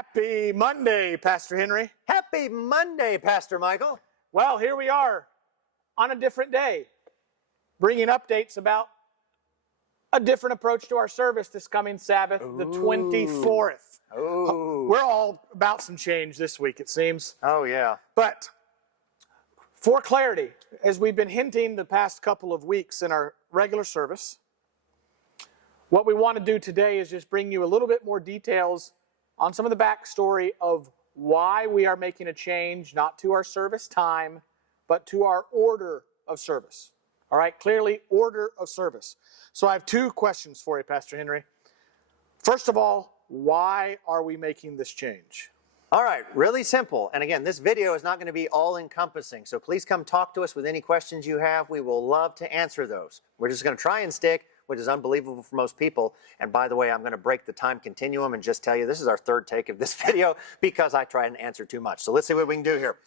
Happy Monday, Pastor Henry. Happy Monday, Pastor Michael. Well, here we are on a different day, bringing updates about a different approach to our service this coming Sabbath, the 24th. We're all about some change this week, it seems. Oh, yeah. But for clarity, as we've been hinting the past couple of weeks in our regular service, what we want to do today is just bring you a little bit more details on some of the backstory of why we are making a change, not to our service time, but to our order of service. All right, clearly, order of service. So I have two questions for you, Pastor Henry. First of all, why are we making this change? All right, really simple. And again, this video is not going to be all-encompassing, so please come talk to us with any questions you have. We will love to answer those. We're just going to try and stick, which is unbelievable for most people. And by the way, I'm going to break the time continuum and just tell you this is our third take of this video because I try and answer too much. So let's see what we can do here.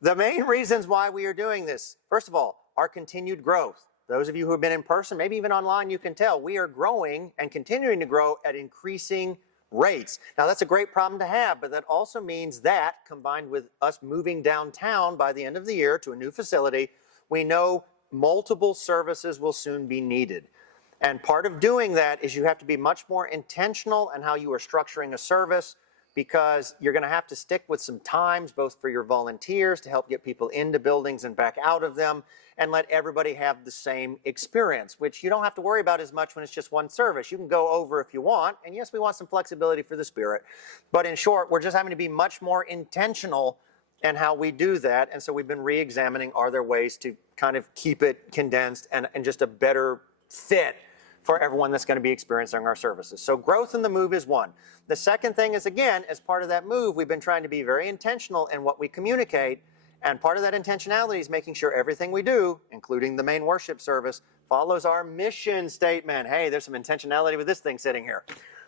The main reasons why we are doing this, first of all, our continued growth. Those of you who have been in person, maybe even online, you can tell we are growing and continuing to grow at increasing rates. Now, that's a great problem to have, but that also means that, combined with us moving downtown by the end of the year to a new facility, we know multiple services will soon be needed. And part of doing that is you have to be much more intentional in how you are structuring a service, because you're going to have to stick with some times, both for your volunteers to help get people into buildings and back out of them, and let everybody have the same experience, which you don't have to worry about as much when it's just one service. You can go over if you want, and yes, we want some flexibility for the Spirit. But in short, we're just having to be much more intentional in how we do that, and so we've been re-examining, are there ways to kind of keep it condensed and just a better fit for everyone that's going to be experiencing our services. So growth in the move is one. The second thing is, again, as part of that move, we've been trying to be very intentional in what we communicate, and part of that intentionality is making sure everything we do, including the main worship service, follows our mission statement. Hey, there's some intentionality with this thing sitting here,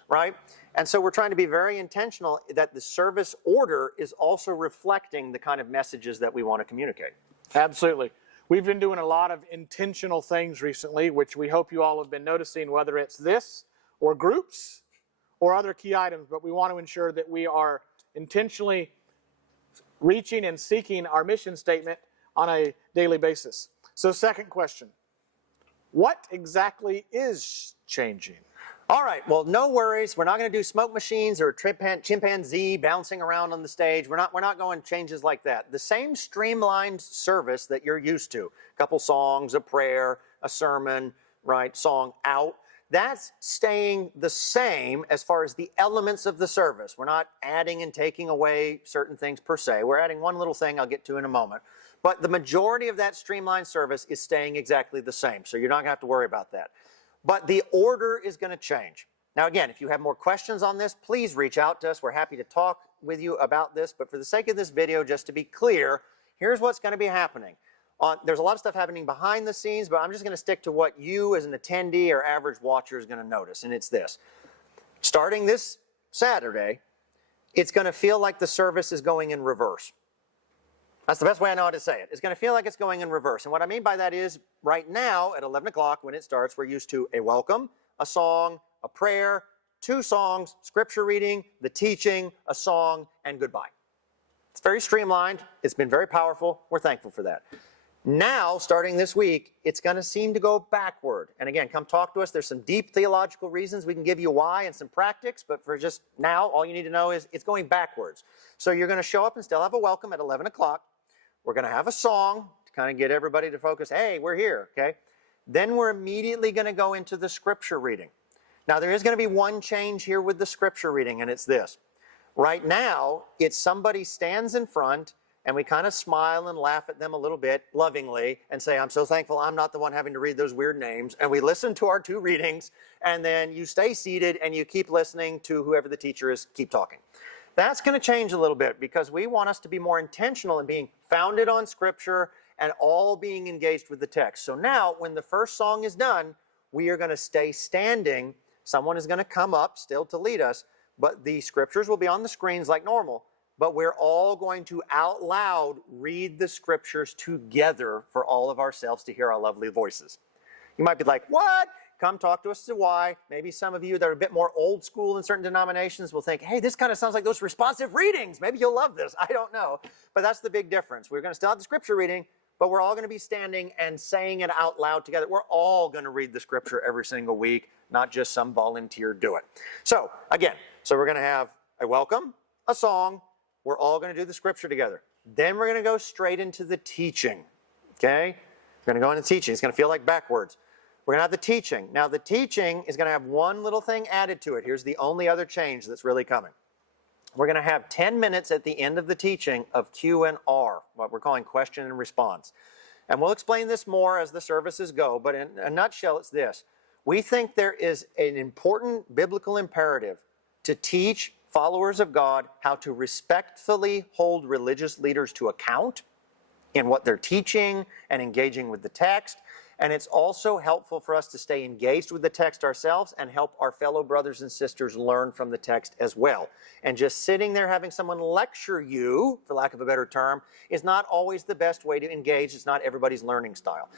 right? And so we're trying to be very intentional that the service order is also reflecting the kind of messages that we want to communicate. Absolutely. We've been doing a lot of intentional things recently, which we hope you all have been noticing, whether it's this or groups or other key items, but we want to ensure that we are intentionally reaching and seeking our mission statement on a daily basis. So second question, what exactly is changing? All right, well, no worries. We're not going to do smoke machines or chimpanzee bouncing around on the stage. We're not going changes like that. The same streamlined service that you're used to, a couple songs, a prayer, a sermon, right, song out, that's staying the same as far as the elements of the service. We're not adding and taking away certain things per se. We're adding one little thing I'll get to in a moment. But the majority of that streamlined service is staying exactly the same, so you're not going to have to worry about that. But the order is going to change. Now, again, if you have more questions on this, please reach out to us. We're happy to talk with you about this. But for the sake of this video, just to be clear, here's what's going to be happening. There's a lot of stuff happening behind the scenes, but I'm just going to stick to what you as an attendee or average watcher is going to notice, and it's this. Starting this Saturday, it's going to feel like the service is going in reverse. That's the best way I know how to say it. It's going to feel like it's going in reverse. And what I mean by that is, right now at 11 o'clock when it starts, we're used to a welcome, a song, a prayer, 2 songs, scripture reading, the teaching, a song, and goodbye. It's very streamlined. It's been very powerful. We're thankful for that. Now, starting this week, it's going to seem to go backward. And again, come talk to us. There's some deep theological reasons. We can give you why and some practice, but for just now, all you need to know is it's going backwards. So you're going to show up and still have a welcome at 11 o'clock. We're going to have a song to kind of get everybody to focus. Hey, we're here, okay? Then we're immediately going to go into the scripture reading. Now, there is going to be one change here with the scripture reading, and it's this. Right now, it's somebody stands in front, and we kind of smile and laugh at them a little bit lovingly and say, I'm so thankful I'm not the one having to read those weird names. And we listen to our 2 readings, and then you stay seated and you keep listening to whoever the teacher is, keep talking. That's going to change a little bit because we want us to be more intentional in being founded on Scripture and all being engaged with the text. So now, when the first song is done, we are going to stay standing. Someone is going to come up still to lead us, but the Scriptures will be on the screens like normal. But we're all going to out loud read the Scriptures together for all of ourselves to hear our lovely voices. You might be like, what? come talk to us as to why. Maybe some of you that are a bit more old school in certain denominations will think, hey, this kind of sounds like those responsive readings. Maybe you'll love this. I don't know. But that's the big difference. We're going to still have the scripture reading, but we're all going to be standing and saying it out loud together. We're all going to read the scripture every single week, not just some volunteer do it. So again, we're going to have a welcome, a song. We're all going to do the scripture together. Then we're going to go straight into the teaching. Okay? We're going to go into teaching. It's going to feel like backwards. We're going to have the teaching. Now, the teaching is going to have one little thing added to it. Here's the only other change that's really coming. We're going to have 10 minutes at the end of the teaching of Q&R, what we're calling question and response. And we'll explain this more as the services go, but in a nutshell, it's this. We think there is an important biblical imperative to teach followers of God how to respectfully hold religious leaders to account in what they're teaching and engaging with the text. And it's also helpful for us to stay engaged with the text ourselves and help our fellow brothers and sisters learn from the text as well. And just sitting there having someone lecture you, for lack of a better term, is not always the best way to engage. It's not everybody's learning style.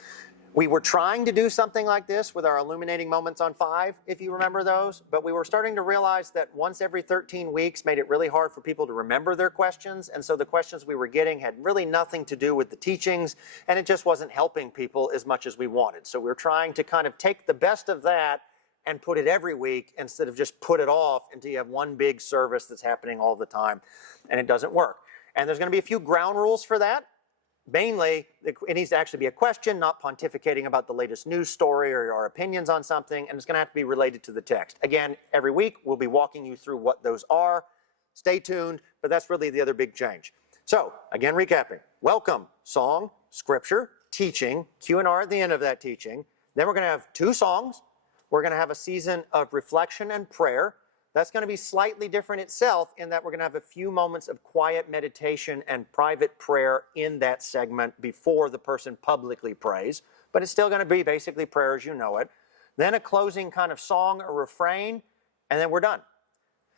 We were trying to do something like this with our illuminating moments on 5, if you remember those, but we were starting to realize that once every 13 weeks made it really hard for people to remember their questions, and so the questions we were getting had really nothing to do with the teachings, and it just wasn't helping people as much as we wanted. So we were trying to kind of take the best of that and put it every week instead of just put it off until you have one big service that's happening all the time, and it doesn't work. And there's going to be a few ground rules for that. Mainly, it needs to actually be a question, not pontificating about the latest news story or our opinions on something, and it's going to have to be related to the text. Again, every week we'll be walking you through what those are. Stay tuned, but that's really the other big change. So, again, recapping. Welcome, song, scripture, teaching, Q&R at the end of that teaching. Then we're going to have 2 songs. We're going to have a season of reflection and prayer. That's going to be slightly different itself in that we're going to have a few moments of quiet meditation and private prayer in that segment before the person publicly prays, but it's still going to be basically prayer as you know it. Then a closing kind of song or refrain, and then we're done.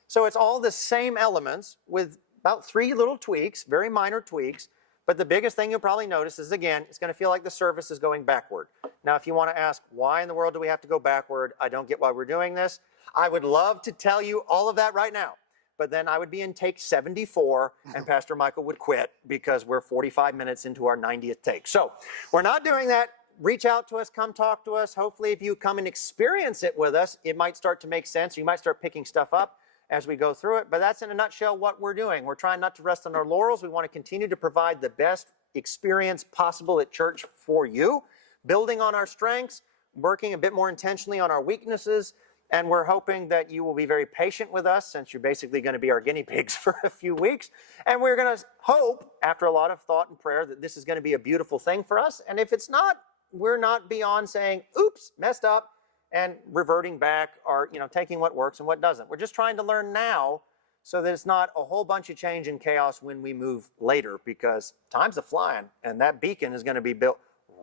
So it's all the same elements with about 3 little tweaks, very minor tweaks, but the biggest thing you'll probably notice is, again, it's going to feel like the service is going backward. Now, if you want to ask, why in the world do we have to go backward? I don't get why we're doing this. I would love to tell you all of that right now, but then I would be in take 74 and Pastor Michael would quit because we're 45 minutes into our 90th take. So we're not doing that. Reach out to us, come talk to us. Hopefully if you come and experience it with us, it might start to make sense. You might start picking stuff up as we go through it, but that's in a nutshell what we're doing. We're trying not to rest on our laurels. We want to continue to provide the best experience possible at church for you, building on our strengths, working a bit more intentionally on our weaknesses. And we're hoping that you will be very patient with us since you're basically going to be our guinea pigs for a few weeks. And we're going to hope, after a lot of thought and prayer, that this is going to be a beautiful thing for us. And if it's not, we're not beyond saying, oops, messed up, and reverting back or taking what works and what doesn't. We're just trying to learn now so that it's not a whole bunch of change and chaos when we move later, because time's a-flying, and that beacon is going to be built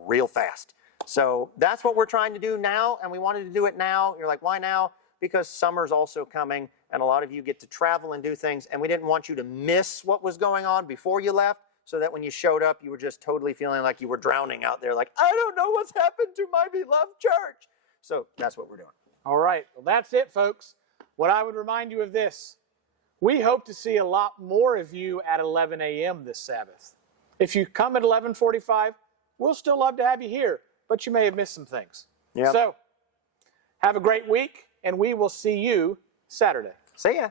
real fast. So that's what we're trying to do now, and we wanted to do it now. You're like, why now? Because summer's also coming, and a lot of you get to travel and do things, and we didn't want you to miss what was going on before you left, so that when you showed up, you were just totally feeling like you were drowning out there, like, I don't know what's happened to my beloved church. So that's what we're doing. All right, well, that's it, folks. What I would remind you of this, we hope to see a lot more of you at 11 a.m. this Sabbath. If you come at 11:45, we'll still love to have you here, but you may have missed some things. Yep. So, have a great week, and we will see you Saturday. See ya.